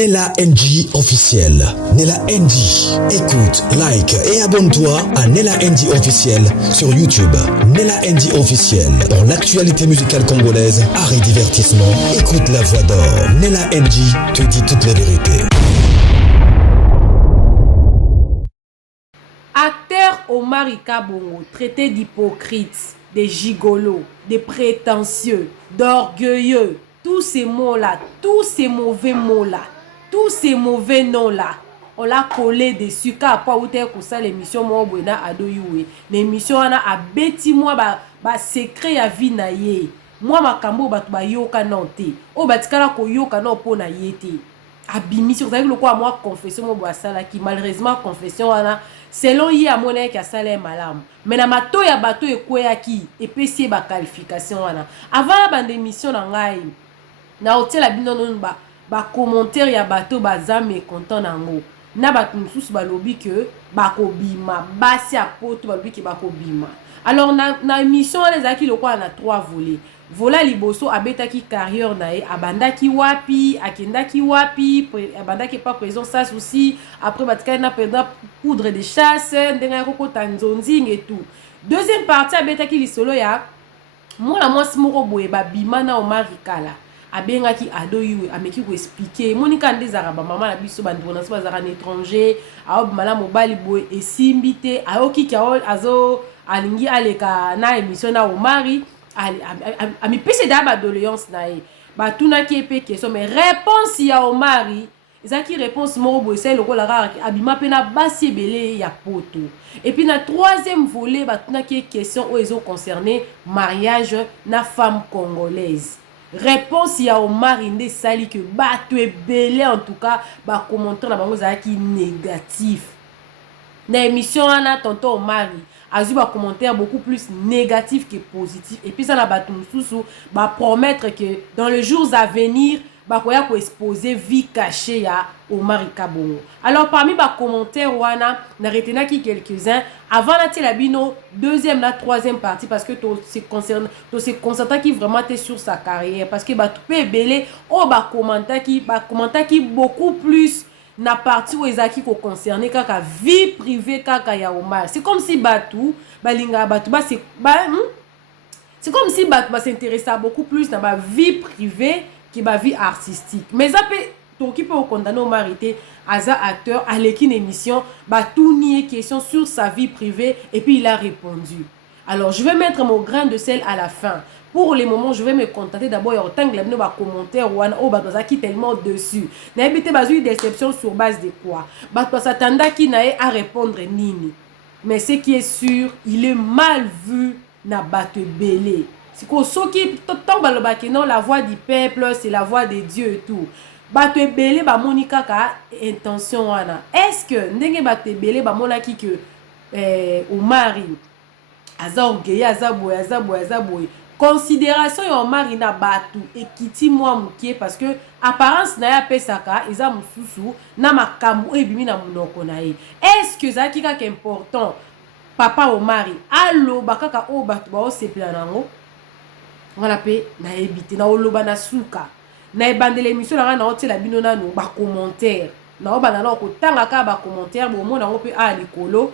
Nella NG officiel. Nella NG. Écoute, like et abonne-toi à Nella NG officiel sur YouTube. Nella NG officiel. Dans l'actualité musicale congolaise, art et divertissement, écoute la voix d'or. Nella NG te dit toutes les vérités. Acteur Omar Ikabongo, traité d'hypocrite, de gigolo, de prétentieux, d'orgueilleux, tous ces mots-là, tous ces mauvais mots-là, tous ces mauvais noms-là, on l'a collé dessus car après où t'es pour ça l'émission moi buena ado yue l'émission on a bêti moi ba secret ya vie na ye moi makambo batu ba yoka nante o batikala ko yoka no po na yete abimi sur ça le quoi moi confession mo ba sala qui malheureusement confession wana selon yi amona ki asala malamu mais na mato ya bato ekoya ki epesi ba qualification wana avant la bande émission na ngai na hotel la bino non ba commentaire ya bato baza mécontent nango na bato mususu balobi que bakobima basi apoto balobi que bakobima alors na émission les aki le quoi na 3 volets vola liboso abetaki carrière na e abandaki wapi akendaki wapi abandaki pas présent ça souci après batika na pendant poudre de chasse ndenga koko tanzonzing et tout deuxième partie abetaki lisolo ya mona mwasi moko boye babima na Omar Ikala abengaki ado yue ameki ko expliquer monika ndezaka ba mama na biso bandiko na bazaka na étranger aob mala mobali boye esimbite aoki ki azo alingi aleka na émission na Omari ami pese d'aba doléance na e ba tuna ki epe question mais réponse ya Omari ezaki réponse moko boye c'est lokola rare abima pena basi belé ya poto et puis na troisième volet ba tuna ki question où ils ont concerné mariage na femme congolaise. Réponse ya Omar inde sali que bato ebele en tout cas ba commentaire na bango zaki négatif. Na émission ana tonton Omar azu ba commentaire beaucoup plus négatif que positif et puis ça na bato mususu ba promettre que dans les jours à venir ba koya ko exposer vie cachée ya Omar Ikabongo. Alors parmi ba commentaire wana na retenaki quelques-uns avant la telabino deuxième la troisième partie parce que to se concerne qui vraiment était sur sa carrière parce que ba tout peut belé o ba commentaire qui beaucoup plus na partie où ezaki ko concerner kaka vie privée kaka ya Omar. C'est comme si Batou balinga Batou ba c'est comme si Batou s'intéressait beaucoup plus na ba vie privée qui ba vie artistique. Mais ça peut donc qui peut condamner Omar était Aza acteur à l'équipe émission ba tout nier question sur sa vie privée et puis il a répondu. Alors je vais mettre mon grain de sel à la fin. Pour les moments, je vais me contenter d'abord en tant que les commentaires ou qui tellement dessus. N'habitez pas une déception sur base de quoi. S'attendait qui n'a à répondre nini. Mais ce qui est sûr, il est mal vu na bate belé. C'est que ce qui non la voix du peuple, c'est la voix de Dieu et tout. Bate belé ba monika ka intention wana. Est-ce que ndenge bate belé ba monaki que Omari aza orgueil aza boy considération ya Omar ina batu ekiti moi mukie parce que apparence na ya pesaka eza mususu na makambo ebimi na munoko na ye. Est-ce que ça qui est important papa Omar allo bakaka o batu ba o sepela nango voilà pe na ebité na oloba na suka na ebandele émission na otela bino nanu ba commentaire na obana na ko tanga ka ba commentaire bo mona ngo pe a likolo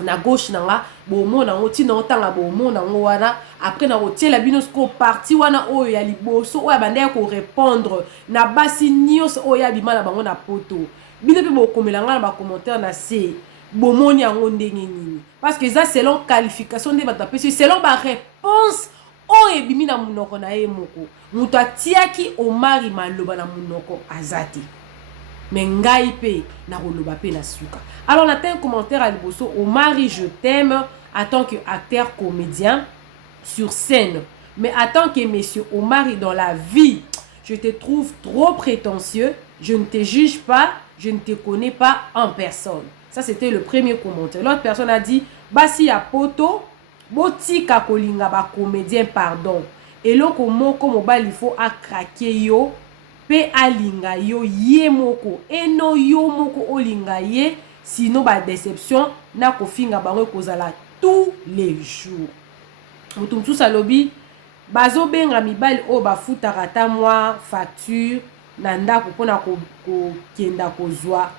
na gauche nanga bo mona ngo ti na otanga bo mona ngo wana après na otela bino sko parti wana oyo ya liboso oyo bande ko répondre na basi nyos oyo ya bimala bango na poto bino pe bo komela nga na ba commentaire na se bo moni yango ndenge nini parce que ça selon qualification de batapesi selon ba réponse o ebimi na munoko na ye moko mutu atiaki Omar maloba na munoko azati mais ngai pe na koloba pe na suka. Alors on a un commentaire à liboso Omar je t'aime en tant que acteur comédien sur scène mais en tant que monsieur Omar dans la vie je te trouve trop prétentieux, je ne te juge pas, je ne te connais pas en personne. Ça c'était le premier commentaire. L'autre personne a dit basi ya poto botika kolinga ba comédien pardon eloko moko mobali faut a craquer yo pe alinga yo ye moko eno yo moko olinga ye sinon ba déception na kofinga bango kozala tous les jours mutu salobi bazo benga mibali o ba futaka ta moi facture na ndako mpona kokenda kozwa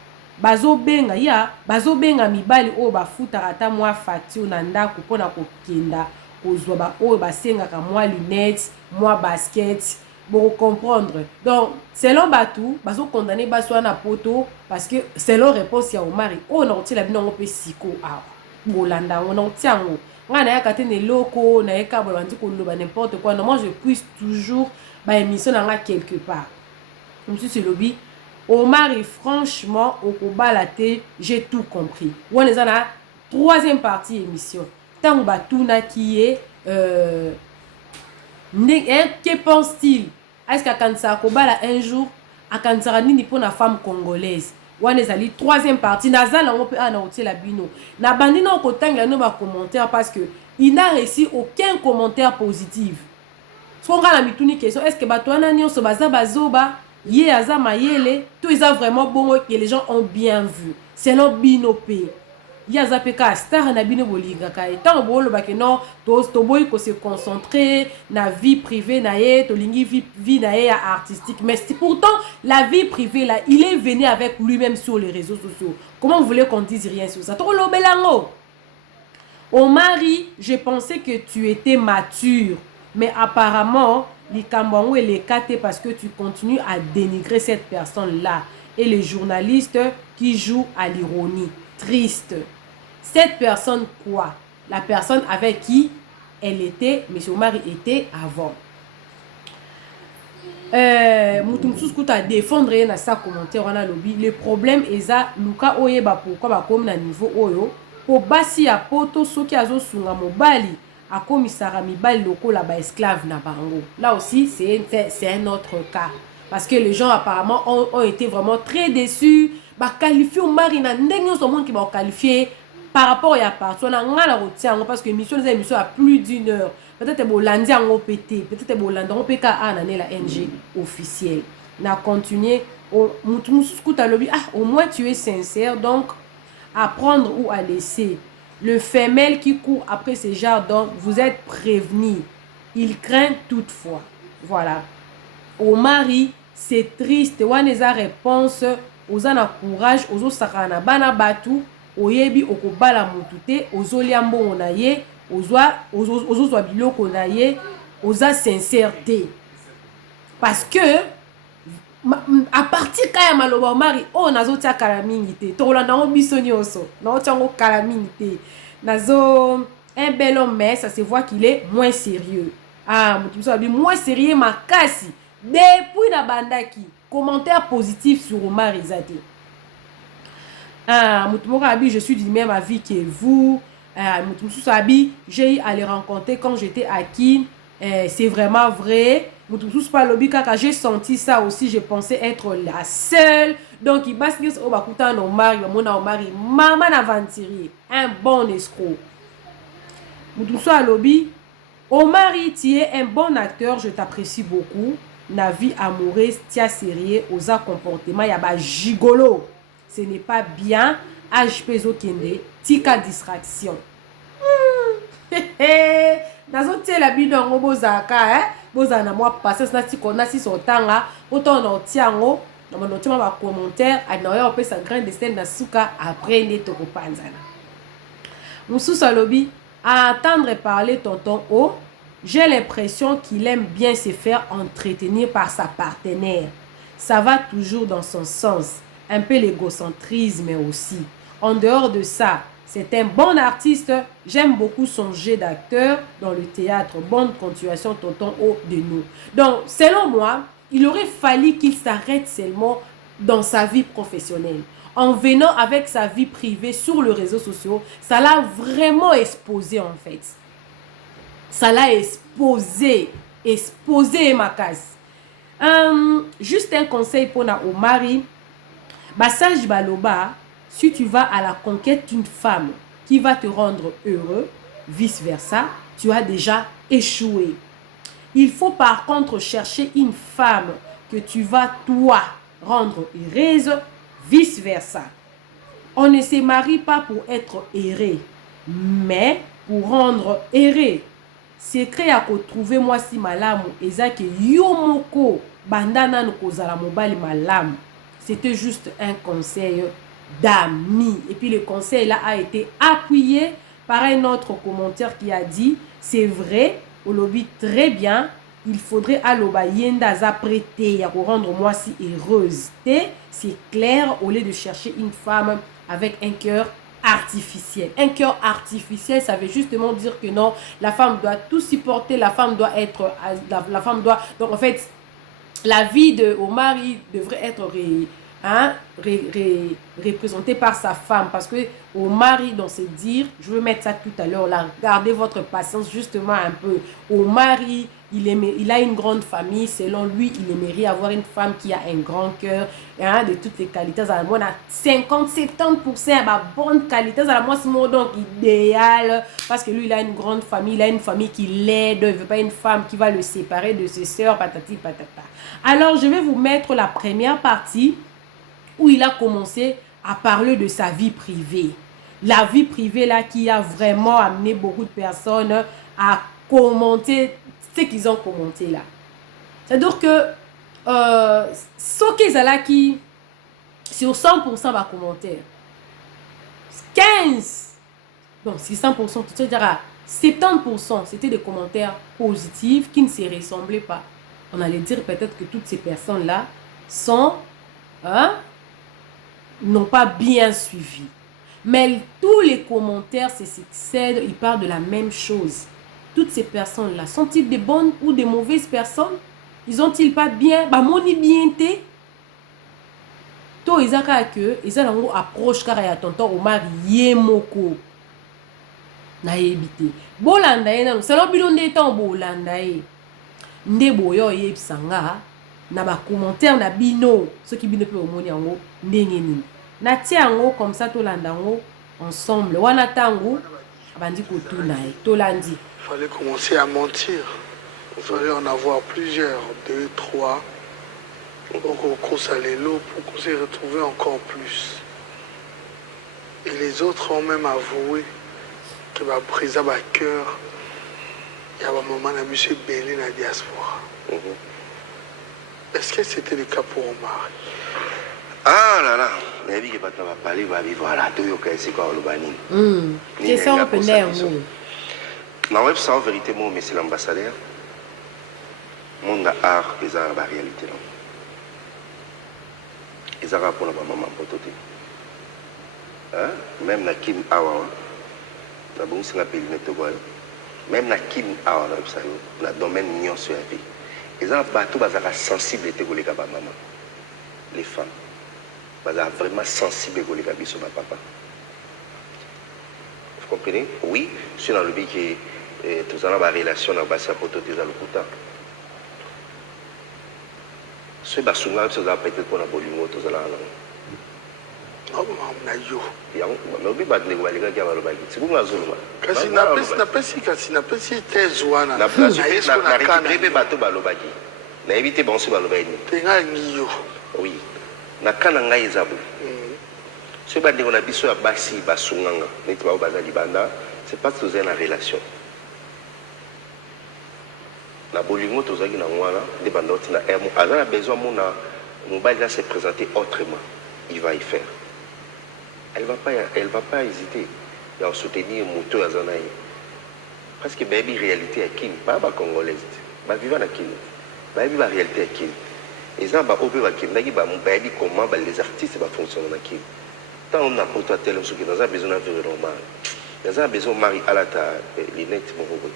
bazobenga ya bazobenga mibali oyo bafutaka ata mwa facture na ndako mpona kokenda kozwa oyo basengaka mwa lunette mwa basket pour comprendre. Donc selon batu bazokondamne basi wana poto parce que selon réponse ya Omari oyo nakotiela bino yango mpe siko awa bolanda yango nakotia yango nga nayaka te na eloko nayeka boye bandi koloba n'importe quoi. Non, moi je puisse toujours baémission nanga quelque part. Mosusu elobi Omari, franchement okobala te, j'ai tout compris. Wana eza na troisième partie émission ntango batunaki ye que pense-t-il? Est-ce qu'akanisaka kobala un jour akanisaka nini mpona femme congolaise? Wana ezali troisième partie naza nango mpe ana otiela bino na bandi na okotangela no bacommentaire parce que il n'a reçu aucun commentaire positif. So nga na mituni question, est-ce que bato wana nyonso baza bazoba ye aza mayele to eza vraiment bongo que les gens ont bien vu selon bino pe ya za peka star na bino bolingaka etant boloba ke non to boy ko se concentrer na vie privée na ye to lingi vie na ye artistique, mais pourtant la vie privée là il est venu avec lui-même sur les réseaux sociaux. Comment vous voulez qu'on dise rien sur ça? To lobelango Omari, je pensais que tu étais mature, mais apparemment likambango et les kate parce que tu continues à dénigrer cette personne là et les journalistes qui jouent à l'ironie. Triste. Cette personne quoi? La personne avec qui elle était, M. Omari était avant. Moutoumsous Kouta défendre na sa commentaire on a lobby. Le problème est ça, Luka oyeba pourquoi ba comme na niveau oyo po basi ya poto soki azo sunga mobali a komisara mibali loko la ba esclave na bango. Là aussi c'est un autre cas parce que les gens apparemment ont été vraiment très déçus. Ba qualifier Omari na ndenge so monde qui ba qualifier par rapport à partout na ngala rotiango parce que émission les émissions à plus d'une heure. Peut-être bolandi en pété, peut-être bolandi en PK na la NG officielle. Na continuer au mutumuskuta lobby au moins tu es sincère donc à prendre ou à laisser. Le femelle qui court après ces genres donc vous êtes prévenus. Il craint toutefois. Voilà. Omari, c'est triste. Waneza réponse aux ana courage aux sakana bana batu oyebi okobala mutute ozolia mbongo na ye ozozwa biloko na ye oza sincérité parce que à partir kaya maloba Omari oh nazotia kala mingi te tolanda ngo biso nyonso nazotia ngo kala mingi te nazo un bel homme mais ça se voit qu'il est moins sérieux mutubiso abi moins sérieux makasi depuis na bandaki commentaire positif sur Omari Zate. Je suis du même avis que vous. J'ai eu à les rencontrer quand j'étais à Kin. C'est vraiment vrai. J'ai senti ça aussi. Je pensais être la seule. Donc, il passe que Omari, maman aventurier, un bon escroc. Omari, tu es un bon acteur. Je t'apprécie beaucoup. Na vie amoureuse, tia sérieux, osa comportement, yaba gigolo. Ce n'est pas bien. HP Zokende, tika distraction. Nazo tie la bino ngo bozaka boza na moi passer na tiko na si sotanga autant no tiango na monotima ba commentaire anoya opesa grain de sel na suka après ne to kopanzana. Mususa lobi à entendre parler tonton O. J'ai l'impression qu'il aime bien se faire entretenir par sa partenaire. Ça va toujours dans son sens. Un peu l'égocentrisme aussi. En dehors de ça, c'est un bon artiste. J'aime beaucoup son jeu d'acteur dans le théâtre. Bonne continuation, tonton O de nous. Donc, selon moi, il aurait fallu qu'il s'arrête seulement dans sa vie professionnelle. En venant avec sa vie privée sur les réseaux sociaux, ça l'a vraiment exposé en fait. Ça l'a exposé ma case. Juste un conseil pour na Omari. Bassage Baloba, si tu vas à la conquête d'une femme qui va te rendre heureux, vice versa, tu as déjà échoué. Il faut par contre chercher une femme que tu vas toi rendre heureuse, vice versa. On ne se marie pas pour être heureux, mais pour rendre heureux. Secret à trouver moi si malamu ezaki yomoko bandana no kozala mobali malam. C'était juste un conseil d'amis. Et puis le conseil là a été appuyé par un autre commentaire qui a dit c'est vrai, au lobby très bien, il faudrait aloba yenda za prêter à rendre moi si heureuse. C'est clair, au lieu de chercher une femme avec un cœur artificiel. Un cœur artificiel, ça veut justement dire que non, la femme doit tout supporter, la femme doit être, la femme doit, donc en fait, la vie de Omar devrait être représentée par sa femme, parce que Omar, dans ses dires, je veux mettre ça tout à l'heure là, gardez votre patience justement un peu. Omar, il a une grande famille, selon lui, il aimerait avoir une femme qui a un grand cœur, de toutes les qualités. On a 50-70% à bonne qualité, moi c'est mon donc idéal, parce que lui il a une grande famille, il a une famille qui l'aide, il ne veut pas une femme qui va le séparer de ses soeurs, patati patata. Alors je vais vous mettre la première partie où il a commencé à parler de sa vie privée. La vie privée là qui a vraiment amené beaucoup de personnes à commenter ce qu'ils ont commenté là. C'est-à-dire que ce qu'ils ont qui sur 100% va commentaire, 15, donc si 100%, tout ça dira 70% c'était des commentaires positifs qui ne se ressemblaient pas. On allait dire peut-être que toutes ces personnes-là sont, n'ont pas bien suivi. Mais tous les commentaires se succèdent, ils parlent de la même chose. Toutes ces personnes-là, sont-ils des bonnes ou des mauvaises personnes? Ils ont-ils pas bien? Bah, moni bien té. To izaka que, ils ont approche car ya tonton Omar Yemoko. Na ebité. Bolanda ye, c'est l'obilonde temps bolanda ye. Nde boyo ye sanga na ba commentaire na bino, ceux qui bino pe omoni yango ndenge nini. Na tia yango comme ça to landa yango ensemble. Wana tango abandi ko tuna ye, to landi. Il fallait commencer à mentir. Il fallait en avoir plusieurs, 2, 3, pour qu'on s'allait l'eau, pour qu'on s'y retrouve encore plus. Et les autres ont même avoué que ma prise à ma cœur, il y a un moment où M. Bélé dans la diaspora. Est-ce que c'était le cas pour Omar? Ah là là, mais il va parler, va vivre là, tout le c'est quoi le banni. C'est ça, on peut dire. Non, web ça en vérité, moi, mais c'est l'ambassadeur. Mon art, ils ont la réalité là. Ils ont rapport à ma maman pour tout. Même la Kim Awa, la bonne c'est la pays de même la Kim Awa, la domaine mignon sur la vie. Ils ont bateau, ils sont sensibles à les maman, les femmes. Ils sont vraiment sensibles à les sur ma papa. Vous comprenez? Oui, je suis dans le but que tout ça, la relation dans le bassin pour tout les allocuta. Ce bassouna, c'est peut-être pour la volume, tout ça là. Oh, on a yo. Mais obi bat nego balika kia baloba ki. C'est comme azuluma. Kasi na pesi tezwana. Na récupérer bateau baloba ki. Na éviter bonso baloba ni. Tenga ngiyo. Oui. Na kana ngai ezabu. Ce bat nego na biso ya basi basunganga. Neti ba bazali banda, c'est pas tous en relation. Na bolingo tozaki na ngwana, de bandoti na emo. Azana besoin mona mobile là se présenter autrement. Il va y faire. Elle va pas hésiter à soutenir moto à Zanaï. Parce que baby réalité à Kim, pas ma congolaise, ma vivant à Kim, baby la réalité à Kim. Et ça va opérer à Kim, n'agi ba mon baby comment les artistes va fonctionner à Kim. Tant on a pour toi tel ce qui dans un besoin d'environnement, dans un besoin mari à la ta lunette mon robot.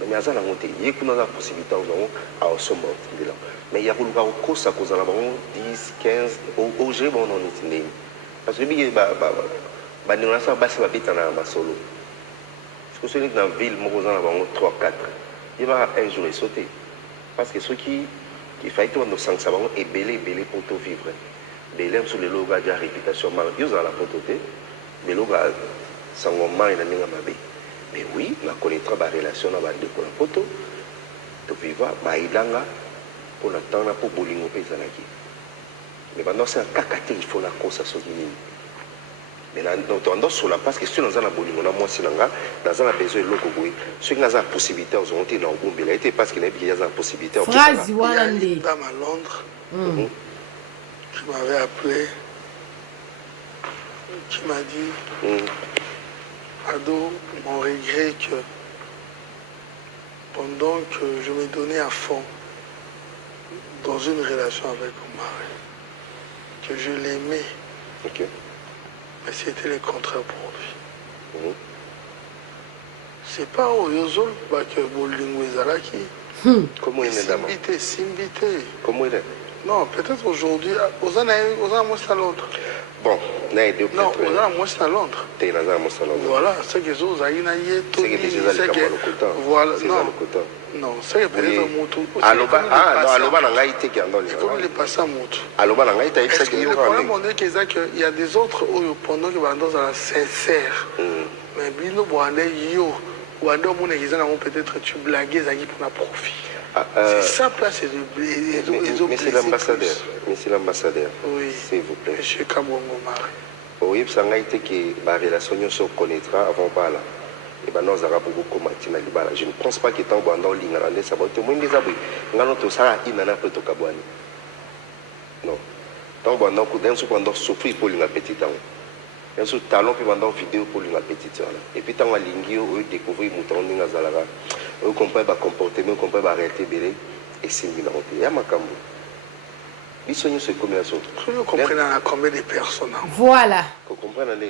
Mais il y a ça la montée, il y a qu'on a la possibilité à sommet de là. Mais il y a pour le coup ça cause en avant 10, 15 au j'ai bon on est parce que bien bah nous on ça basse va vite en solo. Parce que celui dans ville moi on a 3 4. Il va un jour sauter. Parce que ceux qui fait tout nos 5 ça va et belé pour tout vivre. Belé sur les logos de réputation mal ils ont la prototé. Mais logos sangoma ina ninga mabe. Mais oui, la connaîtra la relation avec les photos. Tu vivre bailanga pour attendre pour bolingo pezanaki. Mais maintenant c'est un cacaté il faut la cause à ce Mais dans sur la parce que si nous avons bolingo na moi sinanga dans la besoin loko boy ceux qui ont la possibilité aux ont été dans bombe là était parce qu'il y a la possibilité phrase il y a une dame à Londres qui m'avait appelé qui m'a dit Ado, mon regret que pendant que je me donnais à fond dans une relation avec mon mari, que je l'aimais, mais c'était le contraire pour lui. C'est pas au Yozol que Bolingo Ezalaki. Comment il est là? Simbité. Comment il est? Non, peut-être aujourd'hui, aux moi c'est à Londres. Bon, non, moi c'est à Londres. Voilà, c'est que vous avez voilà, non, c'est que peut-être Moutou. Comme il est passé à Moutou. Le problème, on est qu'il y a des autres pendant que Bandos est sincère. Mais Bilo Boandé, yo, Wando Mounezan, peut-être tu blagues pour la profit. C'est ça, place Monsieur l'ambassadeur, oui, s'il vous plaît. Monsieur Kabongo Mari. Oui, ça a été que la relation se connaîtra avant Bala. Et ben nous avons beaucoup combattu na libala. Je ne pense pas que tant que ligne à l'année ça va être moins des abris. Nous avons tout ça à inana peut to kabwani. Non. Tant que nous coup d'un sou pendant souffrir pour une petite temps. Un sou talon puis pendant vidéo pour une petite temps. Et puis tant que ligne au découvrir mouton ninga zalaga. On comprend pas comportement, on comprend pas réalité belé et c'est mis dans le pays. Ya makambo. Ils sont une combinaison. Vous comprenez combien de personnes? Voilà. Vous comprenez la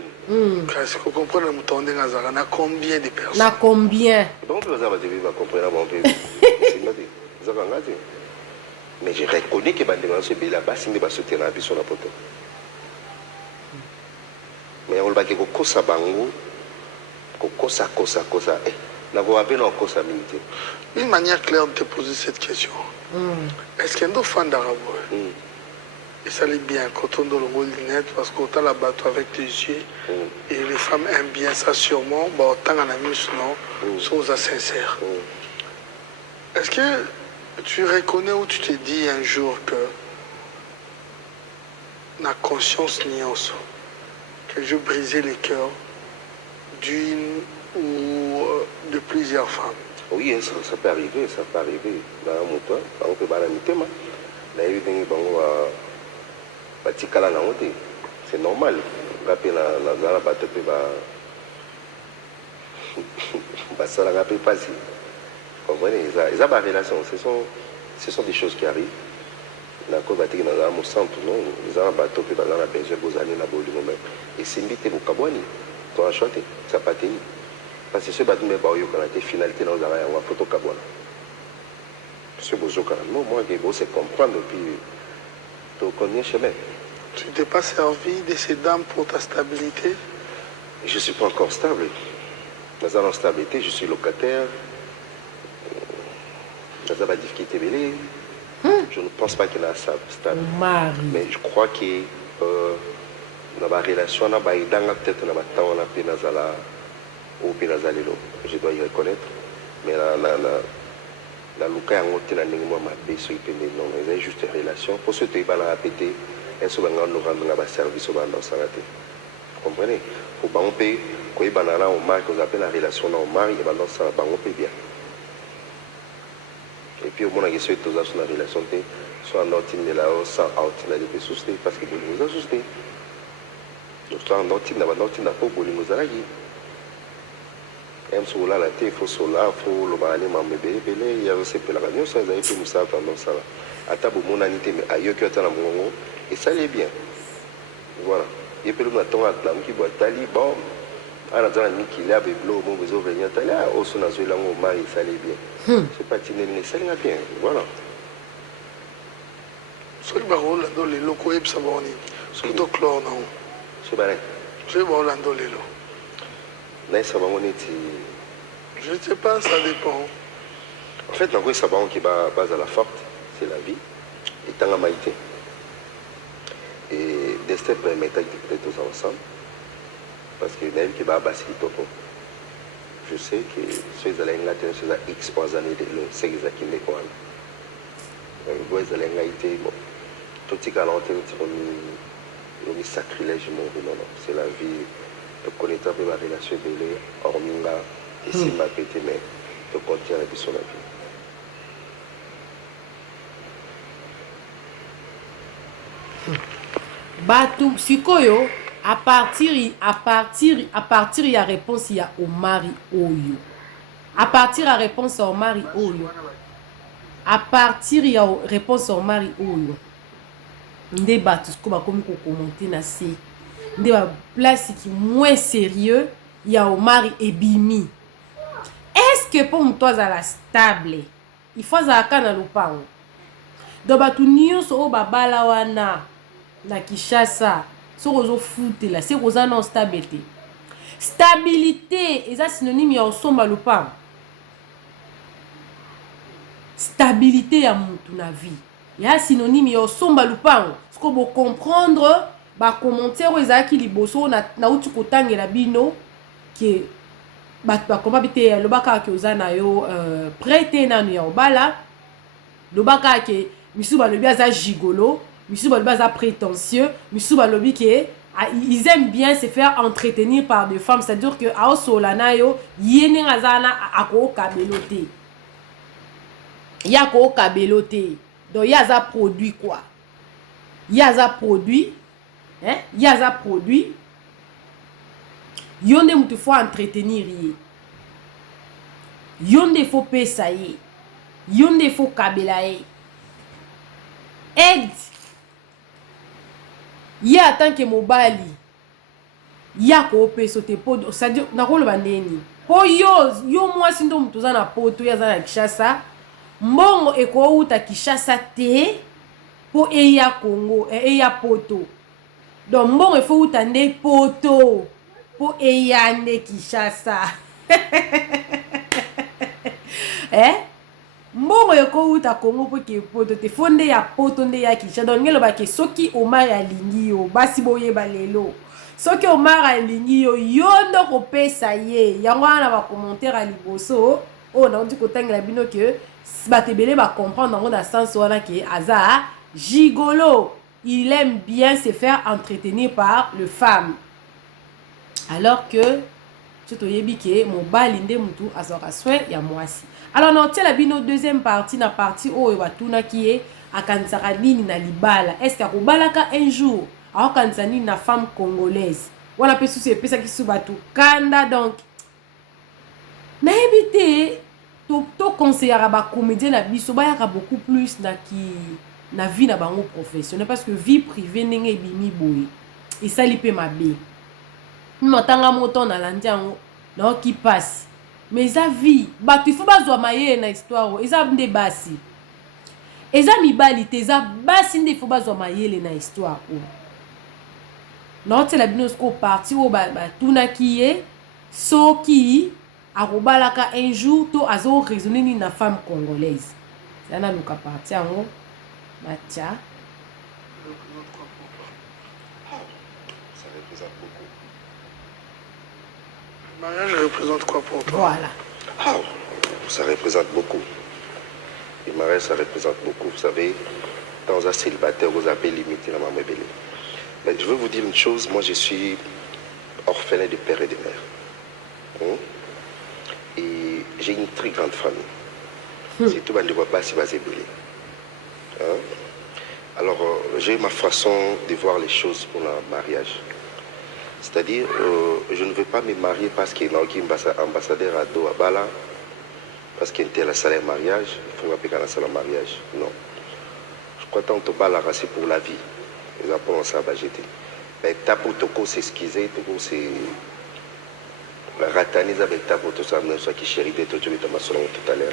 parce que vous comprenez combien de personnes? Na combien? Donc vous avez comprendre mon pays. Mais je reconnais que dans ce pays là-bas, c'est pas soutenir la vie sur la poteau. Mais on va dire que ça bango, que ça. N'a pas appelé en cause militaire. Une manière claire de te poser cette question. Est-ce qu'il y a des fans d'arabe? Et ça l'est bien quand on donne le lunette parce qu'autant la bateau avec les yeux et les femmes aiment bien ça sûrement. Bah autant en ami sinon sont sincères. Est-ce que tu reconnais ou tu te dis un jour que la conscience nuance que je brisais les cœurs d'une ou de plusieurs femmes? Oui, ça peut arriver, Dans un moteur, on peut pas l'imiter, mais là, il y a c'est normal. La bateau peut ça la peut pas. Vous comprenez? Ils ont des relations. Ce sont des choses qui arrivent. La côte bateau dans un centre, non? Ils ont un bateau qui va dans la Belgique, vous allez là-bas même. Et c'est invité au Kabouani. Tu as chanté, ça pas été. Parce que ce bateau n'est pas eu quand la finalité dans la photo Kabouani. Ce besoin quand même. Moi, c'est comprendre et puis tu connais chemin. Tu t'es pas servi de ces dames pour ta stabilité? Je ne suis pas encore stable. Dans la stabilité, je suis locataire. Dans la difficulté, je ne pense pas qu'il y a stable. Mais je crois que dans la relation, on a peut-être dans le temps, on a pu je dois y reconnaître. Mais la Luka a monté la ligne, moi, ma baisse, il y a juste une relation. Pour ceux qui vont répéter, elles sont nous rendre un service au bandant sanaté. Vous comprenez? Pour qu'on paye, quand il y a un mari, qu'on appelle la relation au mari, et bandant ça, on paye bien. Et puis au moins, il y a une relation, soit en ortine de la hausse, sans out, il a des soucis, parce que vous avez soucis. Donc, soit en ortine, il n'a pas de vous avez M. Soula, la tête, il faut Sola, il faut le balayer, il y a aussi la radio, ça, ils avaient fait nous ça pendant ça. À table, mon anité, mais ailleurs que tu as et ça allait bien. Voilà. Et puis, le matin, à qui boit Tali, bon, à la dernière qui l'a bleu, mon besoin de venir Tali, au son azul, là, mon mari, ça allait bien. C'est pas tiner, mais ça allait bien. Voilà. C'est le barreau, là, dans les locaux, et ça va en ligne. C'est le docteur, non? C'est pareil. C'est le barreau, là, dans les locaux. Je ne sais pas, ça dépend. En fait, dans le sabon qui est base à la forte, c'est la vie. Et tant la maïté. Et des steps permettent d'être tous ensemble. Parce que même qui va basser le topo. Je sais que ceux qui allaient là, c'est à X années de l'eau, c'est qu'ils ont quitté quoi. Les allaient là, bon. Tout ce qui a l'entrée, le sacrilège non non c'est la vie de connaître la relation belé horminga et si m'a pété mais de continuer avec son vie. Batou sikoyo à partir il y a réponse il y a au mari oyo. À partir à réponse au mari oyo. À partir il y a réponse au mari oyo. Ndé batou ko ba komi ko commenter na se. Ndé ba place qui moins sérieux il y a au mari ebimi. Est-ce que pour toi ça la stable? Il faut ça kana lupango. Do batou nyonso o babala wana na Kinshasa soko zo foute la c'est koza non stabilité. Stabilité est synonyme ya osomba lupango. Stabilité ya mutu na vie. Ya synonyme ya osomba lupango. Ce que vous comprendre ba commentaire ezaki liboso na uti kotangela bino que ba komba bité lobaka ke ozana yo prêter nanu ya obala lobaka ke misu ba lobi aza gigolo misu ba lobi aza prétentieux misu ba lobi ke ils aiment bien se faire entretenir par des femmes, c'est-à-dire que a solana yo yene ngazana ako kabelote ya ko kabelote donc yaza produit quoi yaza produit hein yaza produit yonde mutu faut entretenir ye yonde faut pesa ye yonde faut kabela ye aide ya tant que mobali ya ko pesa te po c'est-à-dire na ko loba ndeni po yo mwasi ndo mutu za na poto ya za na Kinshasa mbongo eko uta Kinshasa te po eya Congo eya poto donc mbongo e faut uta nde poto po eya nde Kinshasa mbongo eko uta Congo po ke poto te fonde ya poto nde ya Kinshasa donc ngelo ba ke soki Omar alingi yo basi boye balelo soki Omar alingi yo yondo ko pesa ye yango na ba commentaire liboso o na ndi ko tangela bino ke batebele ba comprendre dans le sens wana ke aza gigolo, il aime bien se faire entretenir par le femme alors que tout yebi ke mobali nde mutu azora soin ya mwasi. Alors non tela bino deuxième partie na partie o batuna ki e akansaka nini na libala, est-ce que akobalaka un jour akanisa nini na femme congolaise wana pe susu epesa ki su batu kanda donc na ebité to conseillera ba comédien na biso ba yaka beaucoup plus na vie na bango professionnel parce que vie privée ndenge bimi boye et ça lipe mabe motanga moto na landiango na qui passe mais ça vie ba tu faut bazwa maye na histoire eza nde basi eza mibali te eza basi nde faut bazwa maye na histoire o non c'est la binosco parti o ba tuna ki e soki akobalaka un jour to azo raisonner ni na femme congolaise yana luka parti yango batia Ça représente beaucoup. Le mariage représente quoi pour toi? voilà Ça représente beaucoup. Le mariage, ça représente beaucoup. Vous savez, dans un célibataire, vous avez limité la maman belle. Mais je veux vous dire une chose, moi je suis orphelin de père et de mère. Et j'ai une très grande famille. C'est tout le monde ne voit pas si c'est belé. Alors, j'ai ma façon de voir les choses pour le mariage. C'est-à-dire, je ne veux pas me marier parce qu'il y a un ambassadeur à dos à Bala, parce qu'il y a un salaire mariage, il faut payer un salaire mariage. Non. Je crois que tant Bala, c'est pour la vie. Ils apprennent ça à jeter. Mais t'as pour te s'excuser, c'est rataniser avec ta pour tout ça, qui chérit de tout à l'heure.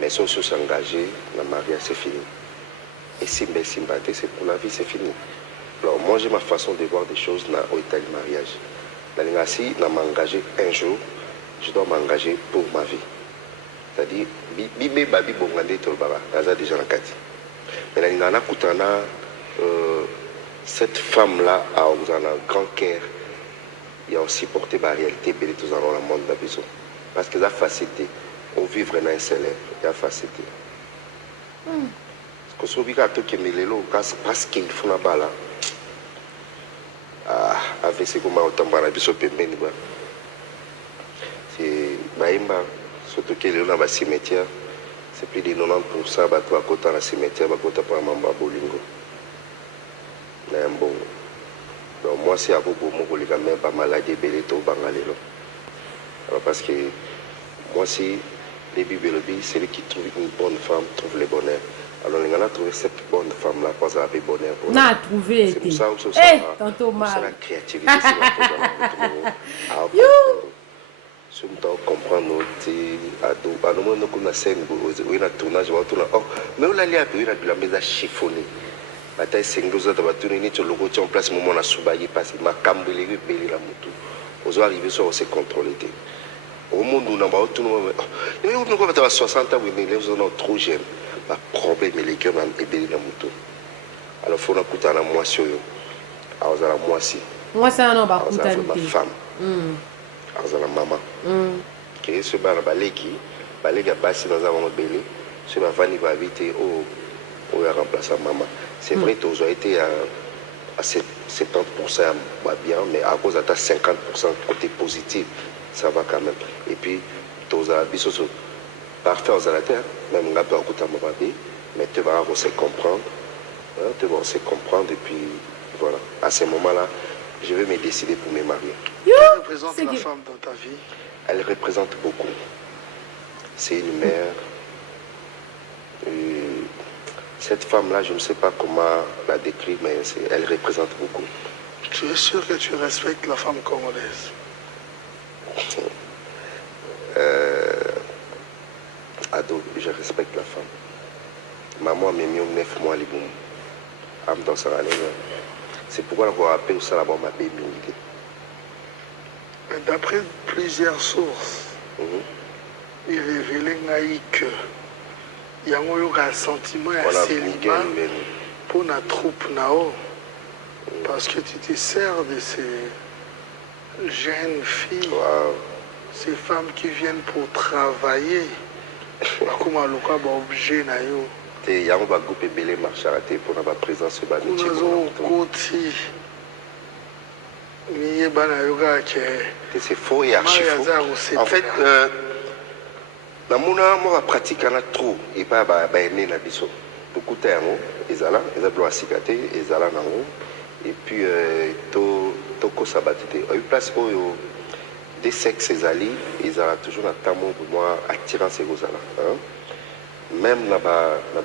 Mais si on s'engage, le mariage c'est fini. Et si c'est pour la vie, c'est fini. Alors moi j'ai ma façon de voir des choses dans l'état du mariage. Si je m'engager un jour, je dois m'engager pour ma vie. C'est-à-dire, bibé babi bongande tolbaba, naza déjà na kati. Mais là, nana kutana cette femme-là a un grand cœur. Il y a aussi porté la réalité de tout dans le monde d'Abiso. Parce que la facilité, on vit vraiment un salaire, il y a facilité. Parce que ce qui est parce qu'il faut la balle, AVC comme otamba na biso pembeni ba c'est baimba surtout que le dans cimetière c'est plus de 90% bato à côté dans le cimetière bakota pa mamba bolingo na bon donc moi c'est à beaucoup mon collègue même pas maladie belé to bangalelo alors parce que moi si les bibliologies c'est lui qui trouve une bonne femme trouve le bonheur. Alors, on a trouvé cette bonne femme-là pour avoir le bonheur. On a trouvé. C'est pour ça que tantôt mal. C'est la créativité. Si on comprend nos ados, nous avons une scène où on a tournage, oh, mais on a la maison chiffonnée. La taille 5 jours, on va tourner sur le logo en place, moment à Soubaï, parce que ma cambré, belé la moto. On va arriver sur se contrôler. Au monde où on a tout le monde, on va 60 ans, mais les gens sont trop jeunes. Problème et les cœurs et bien la moto. Alors il faut nous écouter la moisson. Alors la moisson. Moi c'est un homme à ma femme. Alors la maman. Qui est ce bar à baleki a passé dans un moment belé. Ce bar va vite au remplacer maman. C'est vrai que tu as été à 70% bien, mais à cause de ta 50% côté positif, ça va quand même. Et puis tu as besoin parfait aux la terre, même on a pas beaucoup de papier, mais tu vas se comprendre, tu vas se comprendre et puis voilà. À ce moment-là, je vais me décider pour me marier. Elle représente la femme dans ta vie. Elle représente beaucoup. C'est une mère. Et cette femme-là, je ne sais pas comment la décrire, mais elle représente beaucoup. Tu es sûr que tu respectes la femme congolaise? Ado, je respecte la femme. Maman m'a mis 9 mois les bons. C'est pourquoi on appelle ça la bonne bébé. D'après plusieurs sources, il révélait que il y a un sentiment à célibat pour la troupe nao, parce que tu te sers de ces jeunes filles, ces femmes qui viennent pour travailler. Comme un local objet na yo. Il y a un groupe belé marché arrêté pour la présence de la métier. C'est faux et archi faux. En fait, la mouna moi pratique en a trop et pas né na biso. Beaucoup de temps ils allaient ils ont bloqué cicaté ils allaient na haut et puis to sabatité. Il place où des sexes alliés, ils ont toujours un tamon pour moi attirant ces gars-là. Même dans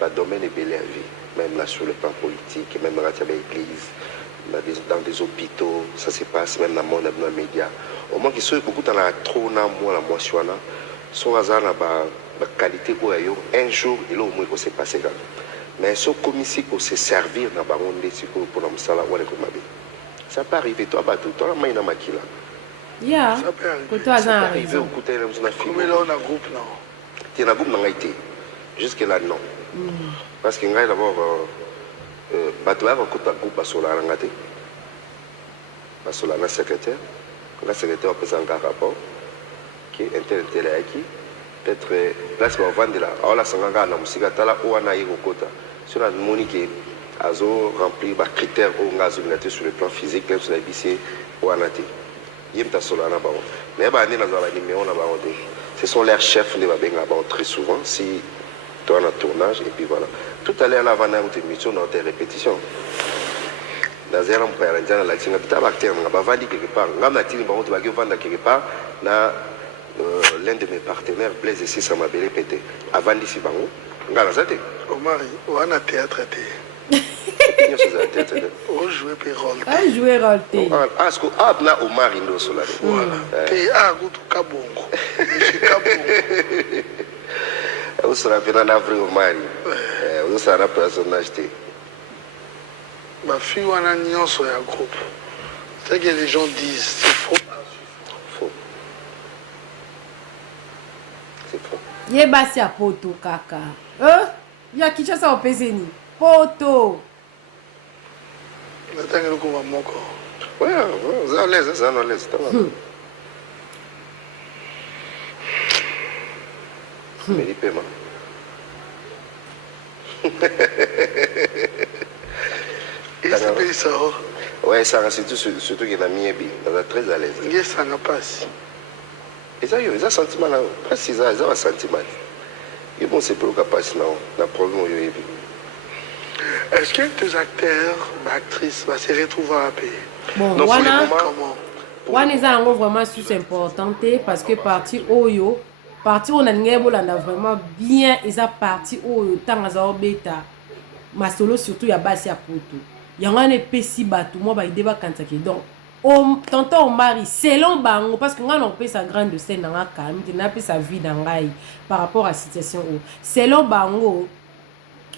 le domaine de la vie, même là sur le plan politique, même dans l'église, dans des hôpitaux, ça se passe, même dans le monde, dans les médias. Au moins, ils sont beaucoup dans la trop, dans la moisson, sont dans la qualité où un jour, il a au moins se passer. Mais ils sont comme ici pour se servir dans le monde pour la musala ou les commandes. Ça peut arriver, toi, toi, la main dans ma kila. Yeah, pour toi, ça arrive. Comme là, on a un groupe, non? Tu as un groupe dans l'IT. Jusque-là, non. Parce qu'il y a d'abord un groupe sur la rangate. Sur la secrétaire. La secrétaire a un rapport qui est intellectuel. Peut-être là, c'est vendre là. Alors là, c'est un musique là où on a eu au quota. Sur la monique, a rempli les critères où on a sur le plan physique, même sur la BC, où on a été. Ce sont leurs chefs très souvent si tu as un tournage et puis voilà. Tout à l'heure, là, on a une émission dans tes répétitions. Dans un an, on a dit que on va quelque part. On a dit quelque part. L'un de mes partenaires, Blaise ici, ça m'a belé pété. Avant d'ici, on a dit Omar, on a théâtre. On joue rôle. On joue rôle. Ah, ce qu'on a là au marino sur la. Voilà. T'es à Goutou Kabongo. On sera venu en avril au mari. On sera un personnage. Ma fille, on a un nion sur un groupe. C'est que les gens disent, c'est faux. Faux. C'est faux. Yebasi à poto kaka. Il y a qui ça au peseni. Poto. Attends que nous mon corps. Ouais, ça en laisse, ça en laisse. Mais les paiements. Et c'est payé ça. Ouais, ça surtout qu'il a mis un billet, on est très à l'aise. Nge sanga pasi. Et ça, il y a un sentiment là, presque ça, il y a un sentiment. Et bon, c'est pour le cas passer là, la problème où il y a. Est-ce que tes acteurs, actrices, va se retrouver à payer? Bon, Non, pour le wana moment, Comment? wana eza yango vraiment suisse importante parce que partie oyo partie oyo nalingai bolanda vraiment bien eza partie oyo ntango aza obeta masolo surtout ya basi ya poto yango wana epesi bato mwa baide bakanisaki donc tonton omari selon bango parce que ngai na opesa grande scène na nga kalmi te napesa vie na ngai par rapport à situation oyo selon bango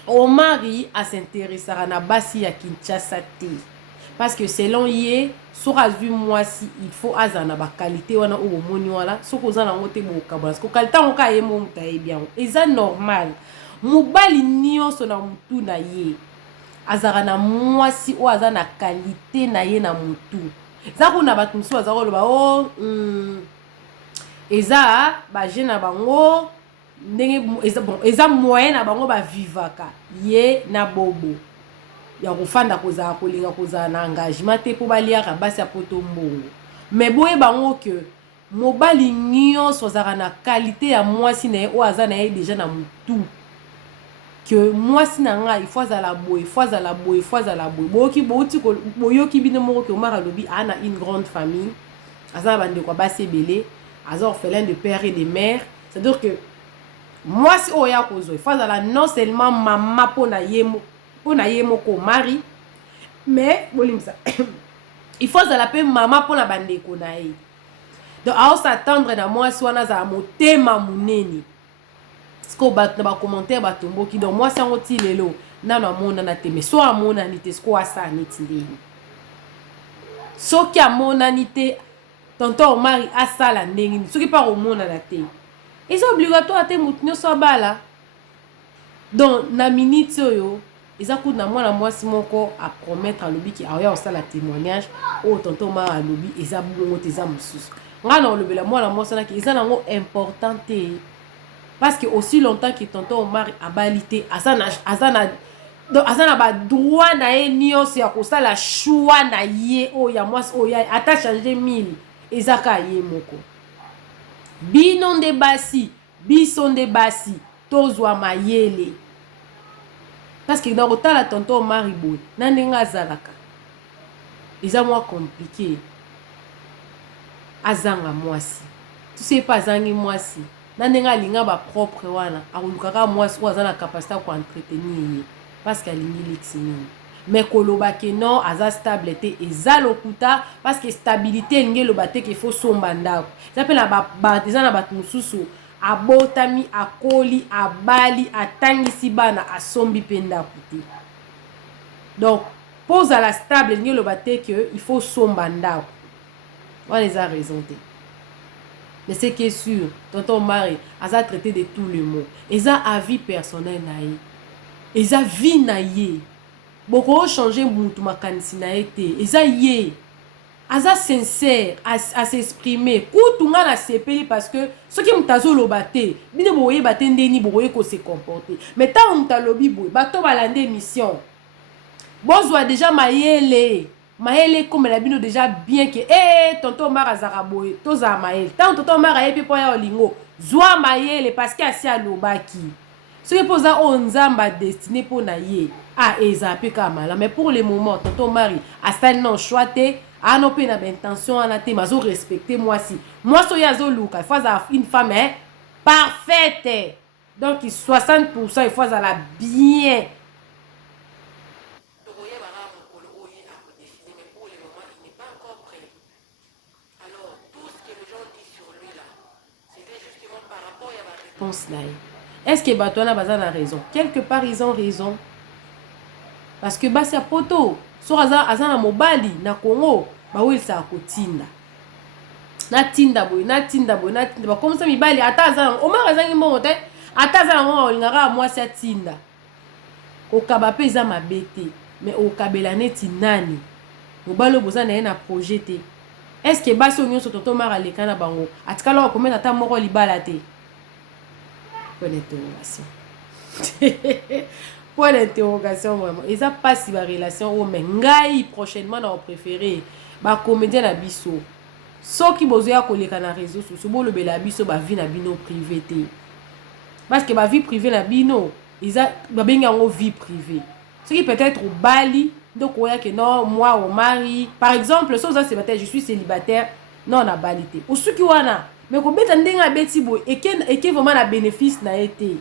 omari asintéressaka na basi ya Kinshasa te parce que selon ye soki azwi mwasi il faut aza na bakalite wana oyo bomoni wana soki oza nango te bokabwana siko kalite yango ka ye mo moto ayebi yango eza normal mobali nyonso na mutu na ye azalaka na mwasi oyo aza na kalite na ye na mutu eza kuna bato mosusu baza koloba o eza baje na bango ndenge eza moyen na bango bavivaka ye na bobo ya kofanda kozala kolinga kozala na engagement te mpo baliaka basi ya poto mbongo me boye bango ke mobali nyonso azalaka na kalite ya mwasi na ye oyo aza na ye deja na mutu ke mwasi na ngai ifo azala boye ifo azala boye ifo azala boye boyoki bino moko ke omar alobi ana une grande famille aza na bandeko ya basi ebele aza orphelin de père et de mère c'est à dire que mwasi oyo ya kozwa ifo azala non seulement mama mpo na ye moko mari mais bolimisa il faut azala mpe mama mpo na bandeko na ye donc aosatendre na mwasi wana azala motema monene siko bato na bacommentaire batomboki donc mwasi yango ti lelo nano amonana te mais so amonani te siko asala neti ndeni soki amonani te tonton omari asala ndenge nini soki mpa komonana te eza obligatoire te motu nyonso abala donc na minute oyo eza kutu na mwana mwasi moko apromettre alobi ki aoya kosala témoignage oyo tonton omari alobi eza bongo te eza mosusu ngai na olobela mwana mwasi wanaki eza nango important te parce que aussi longtemps que tonton omari abali te aza na badroit na ye nyonso ya kosala choix na ye oyo ya mwasi oyo ata change 1000 eza ka ye moko bino nde basi biso nde basi tozwa mayele parce que dans kotala tonton omari boye na ndenge azalaka eza mwa compliqué azanga mwasi tusie pa azangi mwasi na ndenge alinga bapropre wana akolukaka mwasi oyo aza na capacité ya koentretenir ye parce que alingi liksi nini mais koloba ke non aza stable te eza lokuta parce que stabilité elingi eloba te ke fo somba ndako eza mpe eza na bato mosusu abotami akoli abali atangisi bana asombi mpe ndako te donc mpo ozala stable elingi eloba te ke il faut somba ndako wana eza raison te mais ce qui est sûr tonton omari aza traité de tout le monde eza avis personnel na ye eza vie na ye boko changer mutu makanisi na ye te eza ye aza sincère à s'exprimer kutu nga na sepeli parce que soki mutu azoloba te bino boyeba te ndeni bokoye ko se comporter mais ntango mutu alobi boye bato balanda émission bozwa déjà mayele ekomela bino déjà bien ke tonton omar azaka boye tozala mayele ntango tonton omar ayebi mpo ya olingo zwa mayele parce que asi alobaki soki mpo oza oyo nzambe adestine mpo na ye ezala mpe kaka mala mais pour le moment tonton omari asali non choix te ano mpe na baintention wana te mazorespecte mwasi oyo azoluka il faut azala une femme parfaite donc 60% il faut azala bien. Est-ce que Batouana baza na raison? Quelque part ils ont raison. Parce que basi ya poto so azana mobali na Congo ba wil sa kotinda. Na tinda boy ba comme ça mibali ata azana o mara zangi mbongo te ata azana ngo olingaka mwasi atinda. Okaba pe za mabete mais okabela neti nani? Mobalo boza na ye na projet te. Est-ce que basi onyo so tonton mara lekana bango atikala ko kometa ta moko libala te? Point d'interrogation vraiment. Et ça passe si la relation ou mais ngai prochainement dans préféré ba comédien na biso. So qui besoin koleka na réseaux sociaux bo le bela biso ba vie na bino privé té. Parce que ba vie privée na bino, ils a ba benga ngo vie privée. Ce qui peut-être au Bali donc ouais que non moi au mari par exemple so ça c'est peut-être je suis célibataire non na balité. Ou ce qui wana mais ko beta ndenga beti bo et que vraiment la bénéfice na été.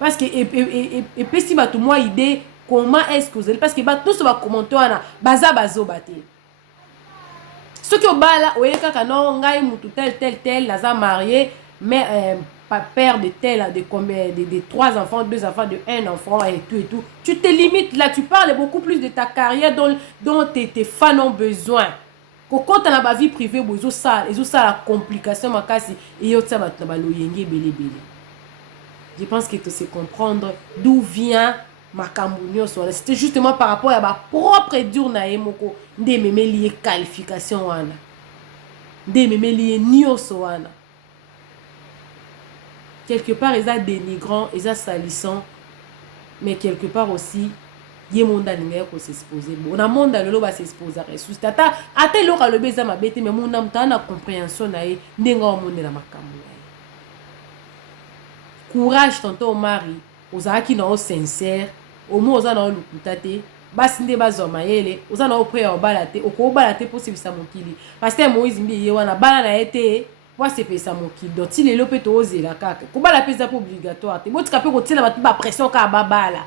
Parce que et pesi ba tout moi idée comment est-ce que vous allez parce que ba tout ça va commenter wana baza bazo baté. Ce qui au bala oye kaka non ngai mutu tel laza marié mais pas père de tel de combien de 3 enfants, 2 enfants, de 1 enfant et tout. Tu te limites là, tu parles beaucoup plus de ta carrière dont tes fans ont besoin. Quand tu as la vie privée, ils ont ça la complication makasi et yo tsa batna baloyenge belé. Je pense que tu sais comprendre d'où vient ma cambonio. C'était justement par rapport à ma propre dur na emoko nde meme lié qualification wana. Nde meme lié nyoso wana. Quelque part, ils ont dénigrant, ils ont salissant, mais quelque part aussi, il y a un monde qui s'exposer. On a un monde qui va s'exposer. Tata, ate loka le beza ma bête, mais mon âme na compréhension na e, n'enga au monde na makambo. Courage tantôt au mari, aux aki na o sincère, au moins aux ana o lukutate, basinde bazoma yele, aux ana o prêt au balate, au ko balate possible sa mokili. Parce que Moïse mbi yewana bana na été. Moi c'est pesa mokili donc il est lopé to ozela kaka kuba la pesa pas obligatoire te botika pe ko tela ba pression ka babala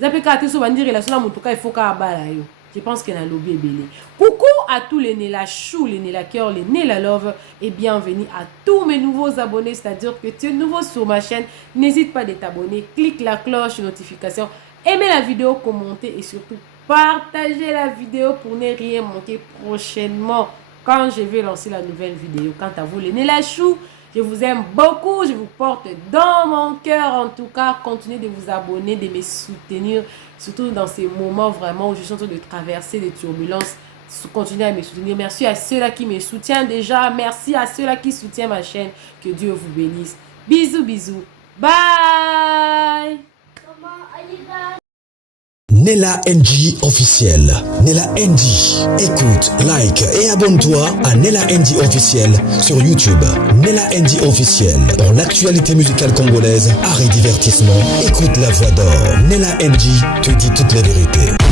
za pe ka te so bandir relation na mutuka il faut ka bala yo. Je pense que na lobby belé. Coucou à tous les nés la chou, les nés la cœur, les nés la love et bienvenue à tous mes nouveaux abonnés, c'est-à-dire que tu es nouveau sur ma chaîne, n'hésite pas de t'abonner, clique la cloche notification, aimez la vidéo, commentez et surtout partagez la vidéo pour ne rien manquer prochainement. Quand je vais lancer la nouvelle vidéo. Quant à vous, les nés la chou, je vous aime beaucoup. Je vous porte dans mon cœur. En tout cas, continuez de vous abonner, de me soutenir. Surtout dans ces moments vraiment où je suis en train de traverser des turbulences. Continuez à me soutenir. Merci à ceux-là qui me soutiennent déjà. Merci à ceux-là qui soutiennent ma chaîne. Que Dieu vous bénisse. Bisous, bisous. Bye. Nella NG officiel. Nella NG. Écoute, like et abonne-toi à Nella NG officiel sur YouTube. Nella NG officiel. Pour l'actualité musicale congolaise, art et divertissement, écoute la voix d'or. Nella NG te dit toutes les vérités.